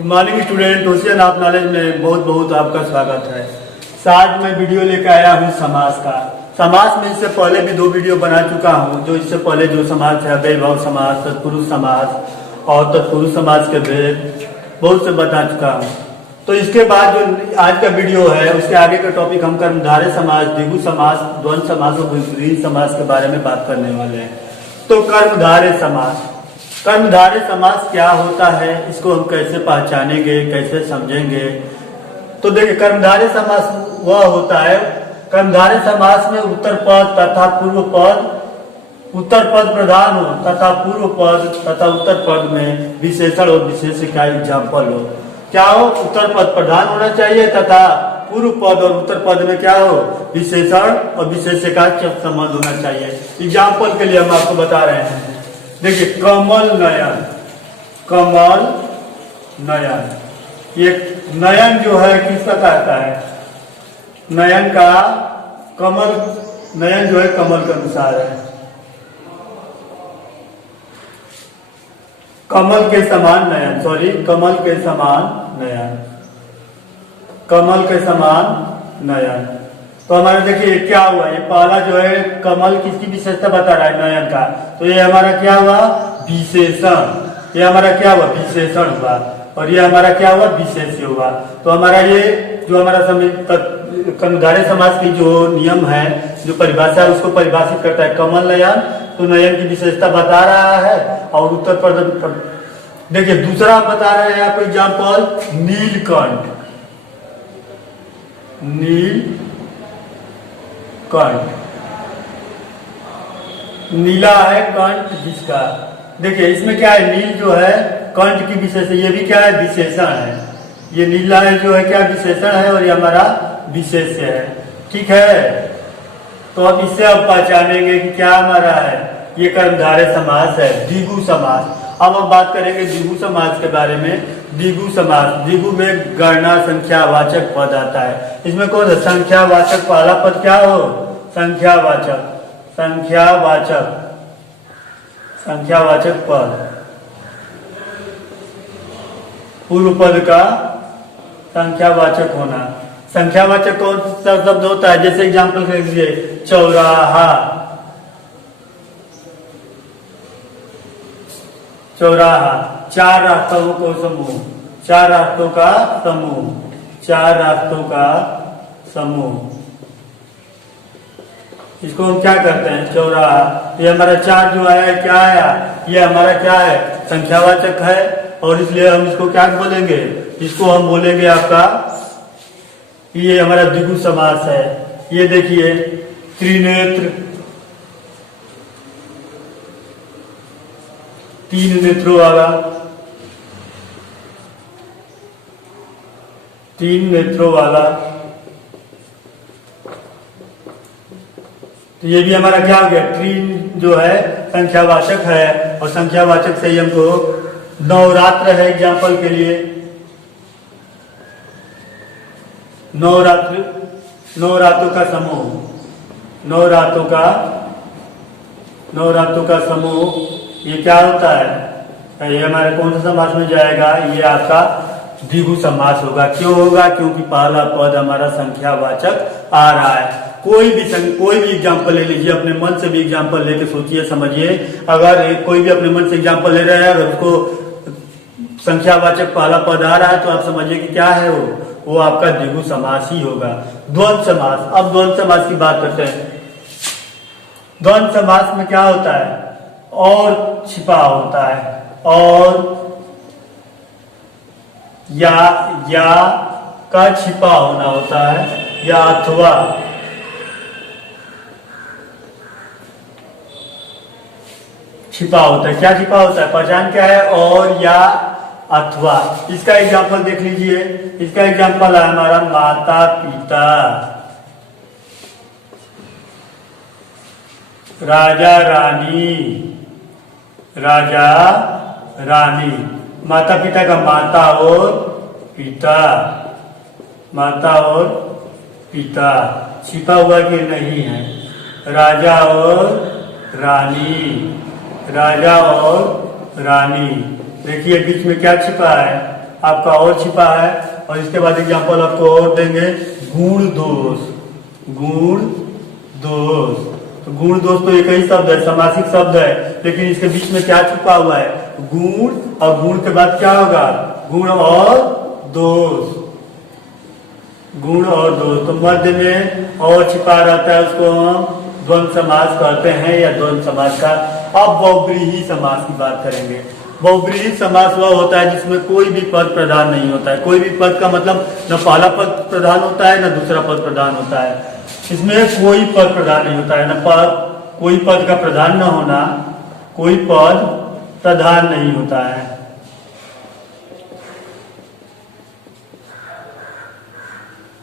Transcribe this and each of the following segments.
Good morning student, ocean of knowledge में बहुत बहुत आपका स्वागत है। आज मैं वीडियो लेकर आया हूँ समास का। समास में इससे पहले भी 2 वीडियो बना चुका हूँ। जो इससे पहले जो समास है वैभव समास, तत्पुरुष समास और तत्पुरुष समास के भेद बहुत से बता चुका हूँ। तो इसके बाद जो आज का वीडियो है उसके आगे का टॉपिक हम कर्मधारय समास, द्विगु समास, द्वंद्व समास और विपरीत समास के बारे में बात करने वाले हैं। तो कर्मधारय समास, कर्मधारय समास क्या होता है, इसको हम कैसे पहचानेंगे, कैसे समझेंगे। तो देखिए, कर्मधारय समास वह होता है, कर्मधारय समास में उत्तर पद तथा पूर्व पद, उत्तर पद प्रधान हो तथा पूर्व पद तथा उत्तर पद में विशेषण और विशेष का एग्जाम्पल हो। क्या हो? उत्तर पद प्रधान होना चाहिए तथा पूर्व पद और उत्तर पद में क्या हो? विशेषण और विशेष का संबंध होना चाहिए। एग्जाम्पल के लिए हम आपको बता रहे हैं। देखिए, कमल नयन, कमल नयन, ये नयन जो है किसका कहता है? नयन का कमल, नयन जो है कमल के अनुसार है। कमल के समान नयन, सॉरी, कमल के समान नयन, कमल के समान नयन। तो हमारा देखिए क्या हुआ, ये पहला जो है कमल किसकी विशेषता बता रहा है? नयन का। तो ये हमारा क्या हुआ? विशेषण। ये हमारा क्या हुआ? विशेषण हुआ। और ये हमारा क्या हुआ? विशेष्य हुआ। तो हमारा ये जो हमारा कर्मधारय समास की जो नियम है, जो परिभाषा है, उसको परिभाषित करता है। कमल नयन, तो नयन की विशेषता बता रहा है। और उत्तर पद, देखिए दूसरा बता रहे हैं आपको एग्जाम्पल, नीलकंठ, नीलकंठ, नीला है कंठ जिसका। देखिए इसमें क्या है? नील जो है कंठ की विशेषण, ये भी क्या है? विशेषण है। ये नीला है जो है क्या? विशेषण है। और ये हमारा विशेष्य है। ठीक है, तो अब इससे अब पहचानेंगे कि क्या हमारा है। ये कर्मधारय समास है, द्विगु समास। अब हम बात करेंगे द्विगु समास के बारे में। द्विगु समास, द्विगु में गणना संख्यावाचक पद आता है। इसमें कौन सा संख्यावाचक? पहला पद क्या हो? संख्यावाचक, संख्यावाचक, संख्यावाचक पद। पूर्व पद का संख्यावाचक होना। संख्यावाचक कौन सा शब्द होता है? जैसे एग्जाम्पल कर लीजिए, चौराहा, चौराहा, 4 रास्तों को समूह, 4 रास्तों का समूह, 4 रास्तों का समूह। इसको हम क्या करते हैं? चौराहा। ये हमारा 4 जो है क्या है? ये हमारा क्या है? संख्यावाचक है। और इसलिए हम इसको क्या बोलेंगे? इसको हम बोलेंगे आपका, ये हमारा द्विगु समास है। ये देखिए, त्रिनेत्र, 3 नेत्रों वाला, 3 नेत्रों वाला। तो ये भी हमारा क्या हो गया? ट्रीन जो है संख्यावाचक है। और संख्यावाचक से ही हमको नवरात्र है एग्जाम्पल के लिए। नवरात्र, 9 रातों का समूह, 9 रातों का, 9 रातों का समूह। ये क्या होता है? ये हमारे कौन सा समास में जाएगा? ये आपका द्विगु समास होगा। क्यों होगा? क्योंकि पहला पद हमारा संख्यावाचक आ रहा है। कोई भी एग्जाम्पल ले लीजिए, अपने मन से भी एग्जाम्पल लेके सोचिए, समझिए। अगर कोई भी अपने मन से एग्जाम्पल ले रहा है, अगर उसको संख्यावाचक पहला पद आ रहा है, तो आप समझिए कि क्या है वो आपका द्विगु समास ही होगा। द्वंद्व समास, अब द्वंद्व समास की बात करते हैं। द्वंद्व समास में क्या होता है? और छिपा होता है, और या का छिपा होना होता है, या अथवा, छिपा होता है। क्या छिपा होता है? पहचान क्या है? और या अथवा। इसका एग्जाम्पल देख लीजिए। इसका एग्जाम्पल है हमारा माता पिता, राजा रानी, राजा रानी। माता पिता का माता और पिता, माता और पिता छिपा हुआ कि नहीं है? राजा और रानी, राजा और रानी। देखिए बीच में क्या छिपा है? आपका और छिपा है। और इसके बाद एग्जाम्पल आपको और देंगे, गुण दोष। गुण दोष, तो गुण दोष तो एक ही शब्द है, समासिक शब्द है, लेकिन इसके बीच में क्या छुपा हुआ है, गुण, और गुण के बाद क्या होगा, गुण और दोष। गुण और दोष, तो मध्य में और छिपा रहता है, उसको हम द्वंद्व समास कहते हैं या द्वंद्व समास का। अब बहुब्रीहि समास की बात करेंगे। बहुब्रीहि समास वह होता है जिसमें कोई भी पद प्रधान नहीं होता है। कोई भी पद का मतलब न पहला पद प्रधान होता है न दूसरा पद प्रधान होता है। इसमें कोई पद प्रधान नहीं होता है, न पद, कोई पद का प्रधान न होना, कोई पद प्रधान नहीं होता है।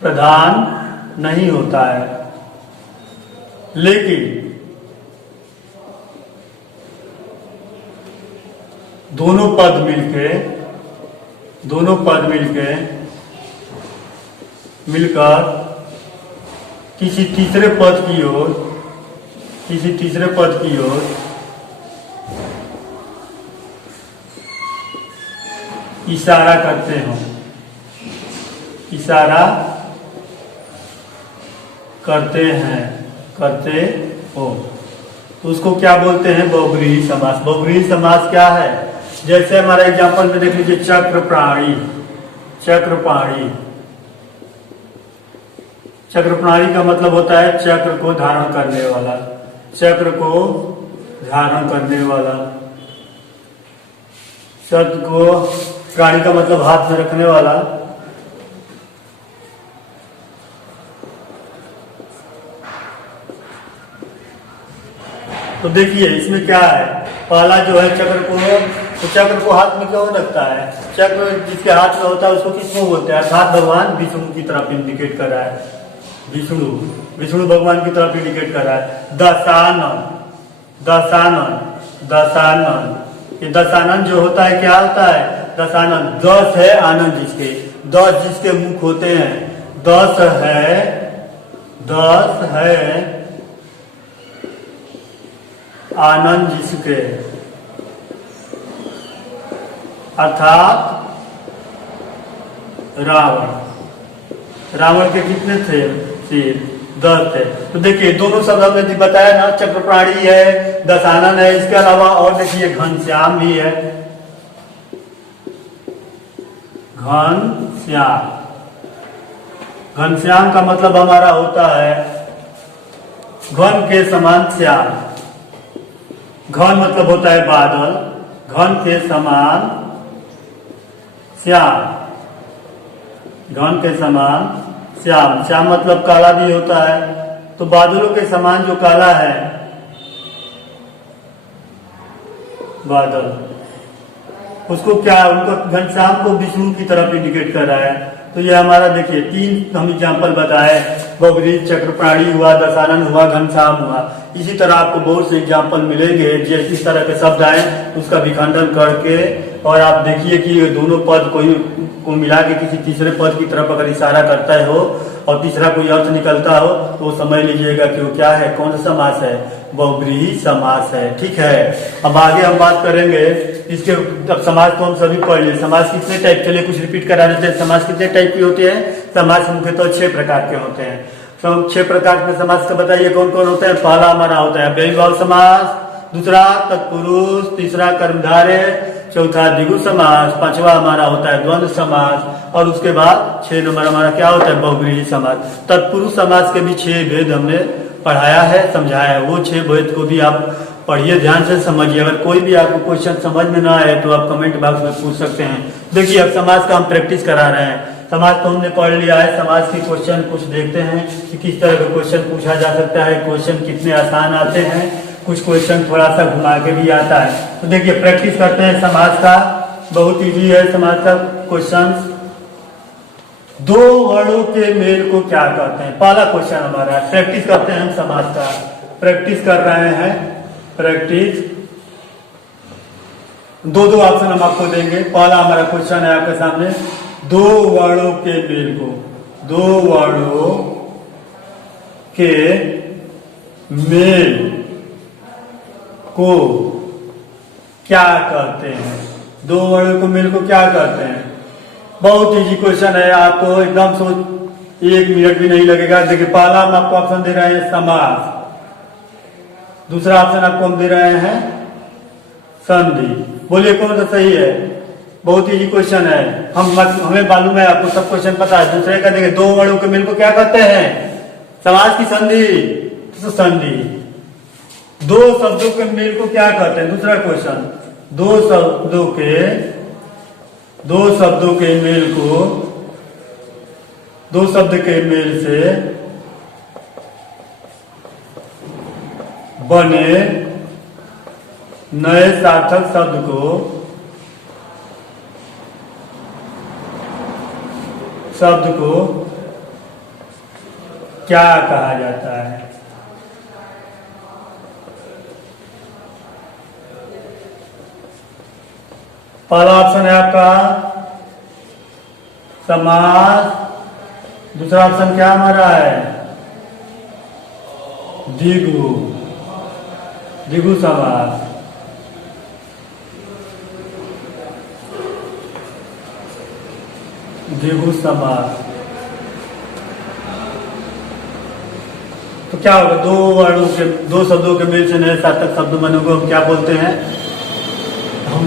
प्रधान नहीं होता है, लेकिन दोनों पद मिलकर किसी तीसरे पद की ओर इशारा करते हो, करते हो, तो उसको क्या बोलते हैं, बहुब्रीहि समास। बहुब्रीहि समास क्या है, जैसे हमारा एग्जांपल में देख लीजिए, चक्रप्राणी। चक्रप्राणी का मतलब होता है चक्र को धारण करने वाला, चक्र को धारण करने वाला। शब्द को, प्राणी का मतलब हाथ में रखने वाला। तो देखिए इसमें क्या है, पहला जो है चक्र को, तो चक्र को हाथ में क्यों रखता है, चक्र जिसके हाथ में होता है उसको किसको बोलते हैं, अर्थात भगवान विष्णु की तरफ इंडिकेट कर रहा है, विष्णु भगवान की तरफ इंडिकेट कर रहा है। दशानन, ये दशानन जो होता है क्या होता है, दशानन, 10 है आनंद जिसके, 10 जिसके मुख होते हैं, 10 है आनंद जिसके, अर्थात रावण के कितने थे, सिर, 10 थे। तो देखिए दोनों शब्द हमने बताया ना, चक्रप्राणी है, दशानन है, इसके अलावा और देखिए घनश्याम भी है। घनश्याम का मतलब हमारा होता है घन के समान श्याम। घन मतलब होता है बादल, घन के समान श्याम, घन के समान श्याम। श्याम मतलब काला भी होता है, तो बादलों के समान जो काला है बादल, उसको क्या, उनको घनश्याम को विष्णु की तरफ इंडिकेट कर रहा है। तो ये हमारा देखिए 3 हम एग्जाम्पल बताए, बहुब्रीहि, चक्रप्राणी हुआ, दशानन हुआ, घनश्याम हुआ। इसी तरह आपको बहुत से एग्जाम्पल मिलेंगे, जैसे इस तरह के शब्द आए उसका विखंडन करके, और आप देखिए कि ये दोनों पद को मिला के किसी तीसरे पद की तरफ अगर इशारा करता हो और तीसरा कोई अर्थ निकलता हो, तो वो समझ लीजिएगा कि वो क्या है, कौन सा समास है, बहुब्रीहि समास है। ठीक है, अब आगे हम बात करेंगे इसके। अब समास तो हम सभी पढ़ लिए, समास कितने टाइप, चलिए कुछ रिपीट करा देते हैं। समास कितने टाइप के होते हैं, समास मुख्यतः 6 प्रकार के होते हैं। तो 6 प्रकार के समास का बताइए कौन कौन होते हैं। पहला हमारा होता है अव्ययीभाव समास, दूसरा तत्पुरुष, तीसरा कर्मधारय, चौथा द्विगु समास, 5वां हमारा होता है द्वंद्व समास, और उसके बाद 6 नंबर हमारा क्या होता है, बहुब्रीहि समास। तत्पुरुष समास के भी 6 भेद हमने पढ़ाया है, समझाया है। वो 6 भेद को भी आप पढ़िए, ध्यान से समझिए। अगर कोई भी आपको क्वेश्चन समझ में ना आए तो आप कमेंट बॉक्स में पूछ सकते हैं। देखिए अब समास का हम प्रैक्टिस करा रहे हैं। समाज तो हमने पढ़ लिया है, समाज के क्वेश्चन कुछ देखते हैं कि किस तरह का क्वेश्चन पूछा जा सकता है, क्वेश्चन कितने आसान आते हैं, कुछ क्वेश्चन थोड़ा सा घुमा के भी आता है। तो देखिए प्रैक्टिस करते हैं समाज का, बहुत इजी है समाज का क्वेश्चन। 2 वर्णों के मेल को क्या कहते हैं, पहला क्वेश्चन हमारा है। प्रैक्टिस करते हैं हम समाज का, प्रैक्टिस कर रहे हैं, प्रैक्टिस। 2 ऑप्शन हम आपको देंगे। पहला हमारा क्वेश्चन है आपके सामने, 2 वर्णों के मेल को, 2 वर्णों के मेल को क्या कहते हैं, 2 वर्णों के मेल को क्या कहते हैं। बहुत इजी क्वेश्चन है, आपको एकदम सोच 1 मिनट भी नहीं लगेगा। देखिए पहला हम आपको ऑप्शन दे रहे हैं समास, दूसरा ऑप्शन आपको हम दे रहे हैं संधि। बोलिए कौन सा सही है? बहुत इजी क्वेश्चन है, हमें मालूम है, आपको सब क्वेश्चन पता है। दूसरे का देखिए, 2 वर्णों के मेल को क्या कहते हैं? समास की संधि। तो संधि 2 शब्दों के मेल को क्या कहते हैं? दूसरा क्वेश्चन, 2 शब्दों के मेल को, 2 शब्द के मेल से बने नए सार्थक शब्द को क्या कहा जाता है? पहला ऑप्शन है आपका समास, दूसरा ऑप्शन क्या हमारा है? द्विगु, द्विगु समास। द्विगु समास तो क्या होगा? 2 वर्णों के, 2 शब्दों के मेल से नए सार्थक शब्द बने को हम क्या बोलते हैं? हम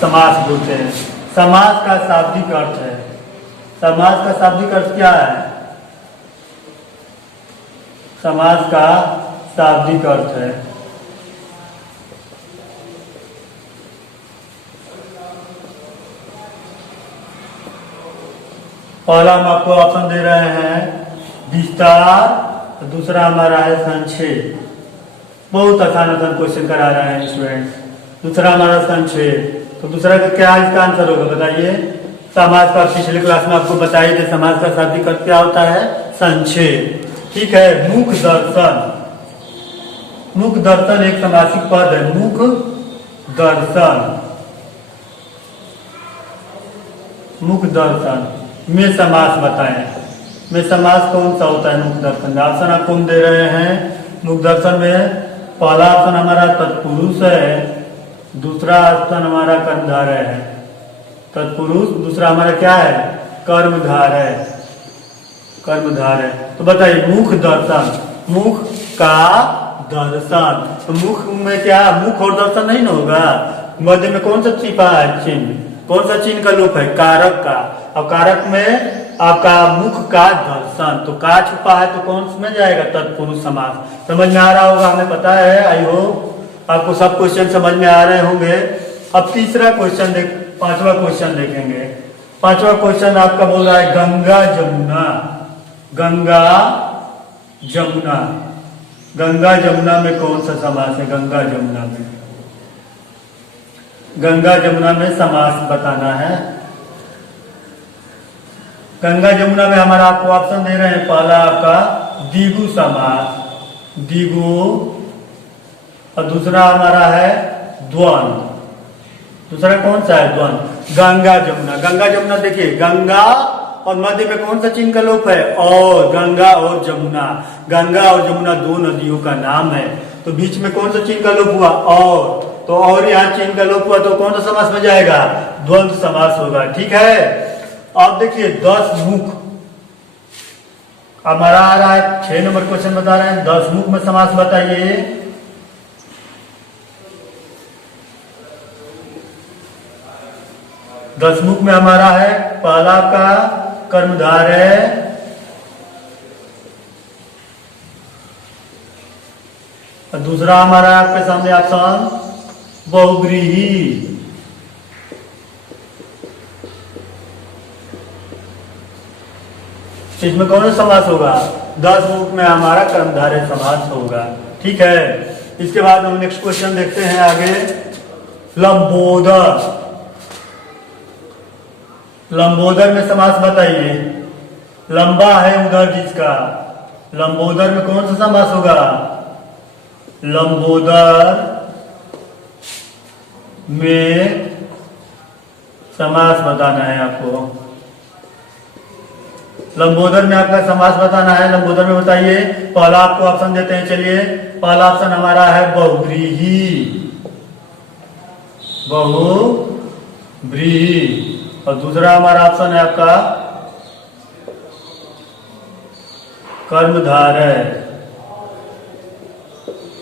समास बोलते हैं। समास का शाब्दिक अर्थ है, समास का शाब्दिक अर्थ क्या है? समास का शाब्दिक अर्थ है पहला हम आपको ऑप्शन दे रहे हैं विस्तार, तो दूसरा हमारा है संक्षेप। बहुत आसान क्वेश्चन करा रहे हैं स्टूडेंट्स। दूसरा हमारा संक्षेप, तो दूसरा का क्या इसका आंसर होगा बताइए? समास का पिछले क्लास में आपको बताइए थे, समास का शाब्दिक अर्थ क्या होता है? संक्षेप। ठीक है। मुख दर्शन, मुख दर्शन एक समासिक पद है। मुख दर्शन, मुख दर्शन में समास बताएं। में समास कौन सा होता है? मुख दर्शन। ऑप्शन आपको हम दे रहे हैं मुख दर्शन में। पहला ऑप्शन हमारा तत्पुरुष है, दूसरा ऑप्शन हमारा कर्मधारय है। तत्पुरुष, दूसरा हमारा क्या है? कर्मधारय, कर्मधारय। तो बताइए मुख दर्शन, मुख का दर्शन, तो मुख में क्या? मुख और दर्शन नहीं ना होगा। मध्य में कौन सा छिपा है चिन्ह? कौन सा चिन्ह का लोप है? कारक का। और कारक में आपका मुख का दर्शन, तो का छुपा है तो कौन में जाएगा? तत्पुरुष समास। समझ में आ रहा होगा, हमें पता है। आई होप आपको सब क्वेश्चन समझ में आ रहे होंगे। अब तीसरा क्वेश्चन पांचवा क्वेश्चन देखेंगे। पांचवा क्वेश्चन आपका बोल रहा है गंगा जमुना। गंगा जमुना, गंगा जमुना में कौन सा समास है? गंगा जमुना में, गंगा जमुना में समास बताना है। गंगा जमुना में हमारा आपको ऑप्शन दे रहे हैं। पहला आपका द्विगु समास, द्विगु, और दूसरा हमारा है द्वंद्व। दूसरा कौन सा है? द्वंद्व। गंगा जमुना, गंगा जमुना देखिए, गंगा और मध्य में कौन सा चिन्ह का लोप है? और। गंगा और जमुना, गंगा और जमुना 2 नदियों का नाम है, तो बीच में कौन सा चिन्ह का लोप हुआ? और। तो और यहाँ चिन्ह का लोप हुआ तो कौन सा समास में जाएगा? द्वंद्व समास होगा। ठीक है। अब देखिए 10 मुख हमारा आ रहा है। 6 नंबर क्वेश्चन बता रहे हैं 10 मुख में समास बताइए। दस मुख में हमारा है पहला का कर्मधारय, और दूसरा हमारा आपके सामने ऑप्शन बहुव्रीहि। इसमें कौन सा समास होगा? 10 मुख में हमारा कर्मधारय समास होगा। ठीक है। इसके बाद हम नेक्स्ट क्वेश्चन देखते हैं आगे। लंबोदर, लंबोदर में समास बताइए। लंबा है उधर जिसका, लंबोदर में कौन सा समास होगा? लंबोदर में समास बताना है आपको। लंबोदर में आपका समास बताना है। लंबोदर में बताइए। पहला आपको ऑप्शन देते हैं, चलिए। पहला ऑप्शन हमारा है बहुव्रीहि, बहुव्रीहि। और दूसरा हमारा ऑप्शन है आपका कर्मधारय।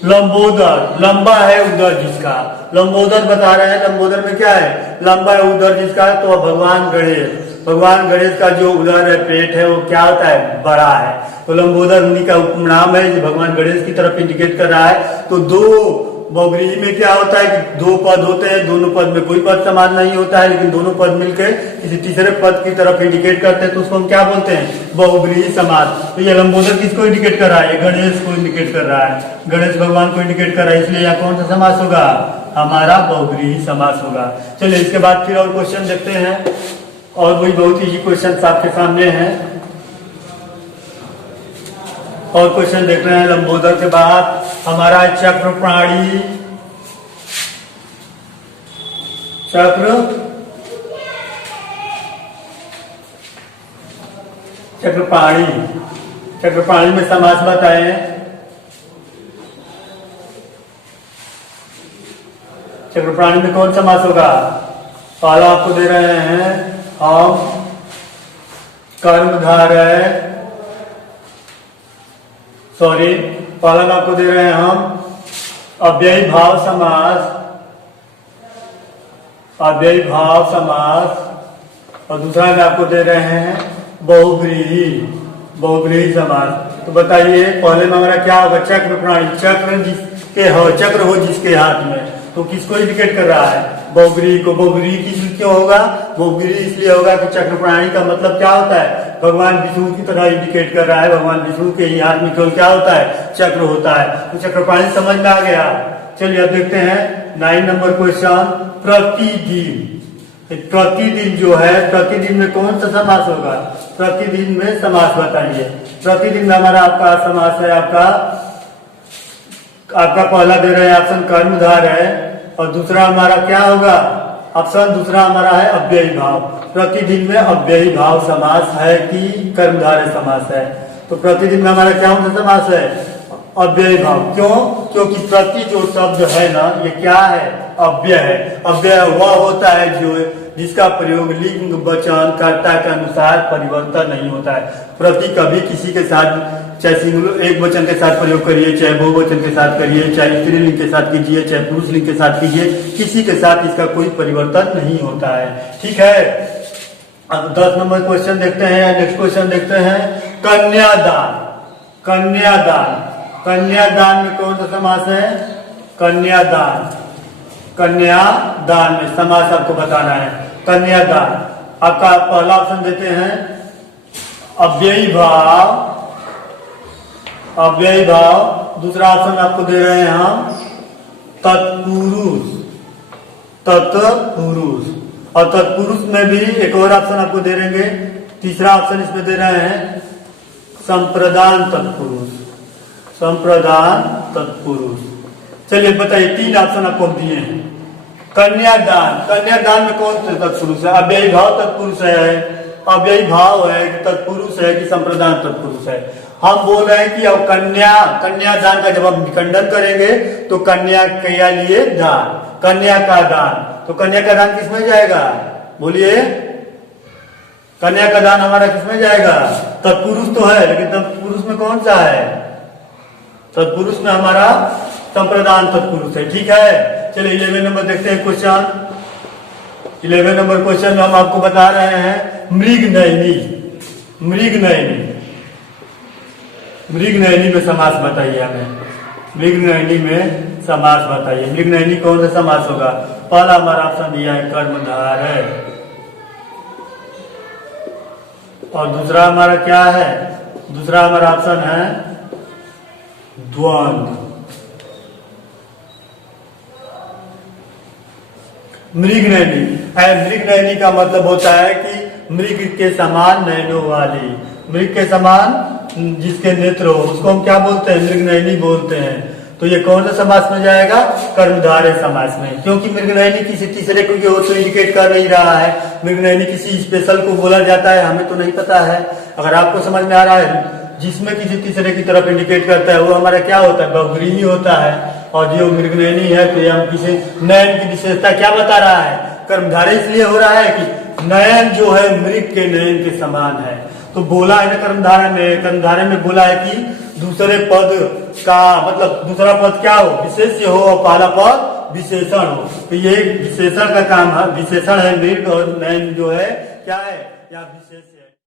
लंबोदर, लंबा है उदर जिसका, लंबोदर बता रहे हैं। लंबोदर में क्या है? लंबा है उदर जिसका, तो भगवान गणेश, भगवान गणेश का जो उदर है, पेट है, वो क्या होता है? बड़ा है। तो लंबोदर उन्हीं का उपनाम है जो भगवान गणेश की तरफ इंडिकेट कर रहा है। तो दो बहुव्रीहि में क्या होता है कि दो पद होते हैं, दोनों पद में कोई पद समान नहीं होता है, लेकिन दोनों पद मिलकर किसी तीसरे पद की तरफ इंडिकेट करते हैं, तो उसको हम क्या बोलते हैं? बहुव्रीहि समास। तो ये लंबोदर किसको इंडिकेट कर रहा है? गणेश को इंडिकेट कर रहा है, गणेश भगवान को इंडिकेट कर रहा है, इसलिए यहाँ कौन सा समास होगा? हमारा बहुव्रीहि समास होगा। चलिए इसके बाद फिर और क्वेश्चन देखते हैं, और वही बहुत ही क्वेश्चन आपके सामने है। और क्वेश्चन देख रहे हैं लंबोदर के बाद हमारा चक्र प्राणी, चक्रपाणी, चक्रपाणी में समास बताएं। चक्रपाणी में कौन समास होगा? पहला आपको दे रहे हैं हम कर्मधारय, सॉरी, पहला में आपको दे रहे हैं हम अव्ययी भाव समास, अव्ययी भाव समास, और दूसरा में आपको दे रहे हैं बहुव्रीहि, बहुव्रीहि समास। तो बताइए पहले में हमारा क्या होगा? चक्र प्राणी, चक्र जिसके हो, चक्र हो जिसके हाथ में, तो किसको इंडिकेट कर रहा है? बहुव्रीहि को। बहुव्रीहि किस क्यों होगा? बहुव्रीहि इसलिए होगा कि चक्र प्राणी का मतलब क्या होता है? भगवान विष्णु की तरह इंडिकेट कर रहा है। भगवान विष्णु के ही हाथ में केवल क्या होता है? चक्र होता है। तो चक्र प्राणी समझ में आ गया। चलिए अब देखते हैं 9 नंबर क्वेश्चन। प्रतिदिन, प्रतिदिन जो है, प्रतिदिन में कौन सा समास होगा? प्रतिदिन में समास बताइए। प्रतिदिन में हमारा आपका समास है, आपका पहला दे रहे हैं ऑप्शन कर्मधार है, और दूसरा हमारा क्या होगा? ऑप्शन दूसरा हमारा है अव्ययी भाव। प्रतिदिन में अव्ययी भाव समास है कि कर्मधारय समास है? तो प्रतिदिन में हमारा क्या होता समास है? अव्ययी भाव। क्यों? क्योंकि प्रति जो शब्द है ना, ये क्या है? अव्यय है। अव्यय वह होता है जो जिसका प्रयोग लिंग वचन कर्ता के अनुसार परिवर्तन नहीं होता है। प्रति कभी किसी के साथ, चाहे सिंगुलर एक वचन के साथ प्रयोग करिए, चाहे बहुवचन के साथ करिए, चाहे स्त्रीलिंग के साथ कीजिए, चाहे पुरुष लिंग के साथ कीजिए, किसी के साथ इसका कोई परिवर्तन नहीं होता है। ठीक है। अब 10 नंबर क्वेश्चन देखते हैं। नेक्स्ट क्वेश्चन देखते हैं कन्यादान। कन्यादान, कन्यादान में कौन सा समास है? कन्यादान, कन्यादान में समास आपको बताना है। कन्यादान आपका पहला ऑप्शन देते हैं अव्ययी भाव, अव्ययी भाव। दूसरा ऑप्शन आपको दे रहे हैं हम तत्पुरुष, तत्पुरुष, और तत्पुरुष में भी एक और ऑप्शन आपको दे देंगे। तीसरा ऑप्शन इसमें दे रहे हैं संप्रदान तत्पुरुष, संप्रदान तत्पुरुष। चलिए बताइए 3 ऑप्शन आपको दिए हैं। कन्यादान, कन्यादान में कौन से तत्पुरुष है? अव्ययी भाव तत्पुरुष है, अव्ययी भाव है कि तत्पुरुष है कि संप्रदान तत्पुरुष है? हम बोल रहे हैं कि अब कन्यादान का जब हम विखंडन करेंगे तो कन्या के लिए दान, कन्या का दान, तो कन्या का दान किसमें जाएगा? बोलिए, कन्या का दान हमारा किसमें जाएगा? तत्पुरुष तो है, लेकिन तत्पुरुष में कौन सा है? तत्पुरुष में हमारा संप्रदान तत्पुरुष है। ठीक है। चलिए 11 नंबर देखते हैं क्वेश्चन। 11 नंबर क्वेश्चन में हम आपको बता रहे हैं मृगनयनी, मृगनयनी, मृगनयनी में समास बताइए हमें। मृगनयनी में समास बताइए। मृगनयनी कौन सा समास होगा? पहला हमारा ऑप्शन दिया है कर्मधार है, और दूसरा हमारा क्या है? दूसरा हमारा ऑप्शन है द्वंद्व। मृगनयनी, मृगनयनी का मतलब होता है कि मृग के समान नयनों वाली, मृग के समान जिसके नेत्र हो, उसको हम क्या बोलते हैं? मृगनयनी बोलते हैं। तो ये कौन सा समास में जाएगा? कर्मधारय समास में, क्योंकि मृगनयनी किसी तीसरे को तो इंडिकेट कर नहीं रहा है। मृगनयनी किसी स्पेशल को बोला जाता है, हमें तो नहीं पता है। अगर आपको समझ में आ रहा है, जिसमें किसी तीसरे की तरफ इंडिकेट करता है वो हमारा क्या होता है? बहुव्रीहि होता है। और जो मृगनयनी है तो हम किसी नयन की विशेषता क्या बता रहा है? कर्मधारय इसलिए हो रहा है कि नयन जो है मृग के नयन के समान है। तो बोला है ना कर्मधारय में बोला है कि दूसरे पद का मतलब दूसरा पद क्या हो, विशेष्य हो, और पहला पद विशेषण हो। तो ये विशेषण का काम है, विशेषण है मृग और नयन जो है क्या है या विशेष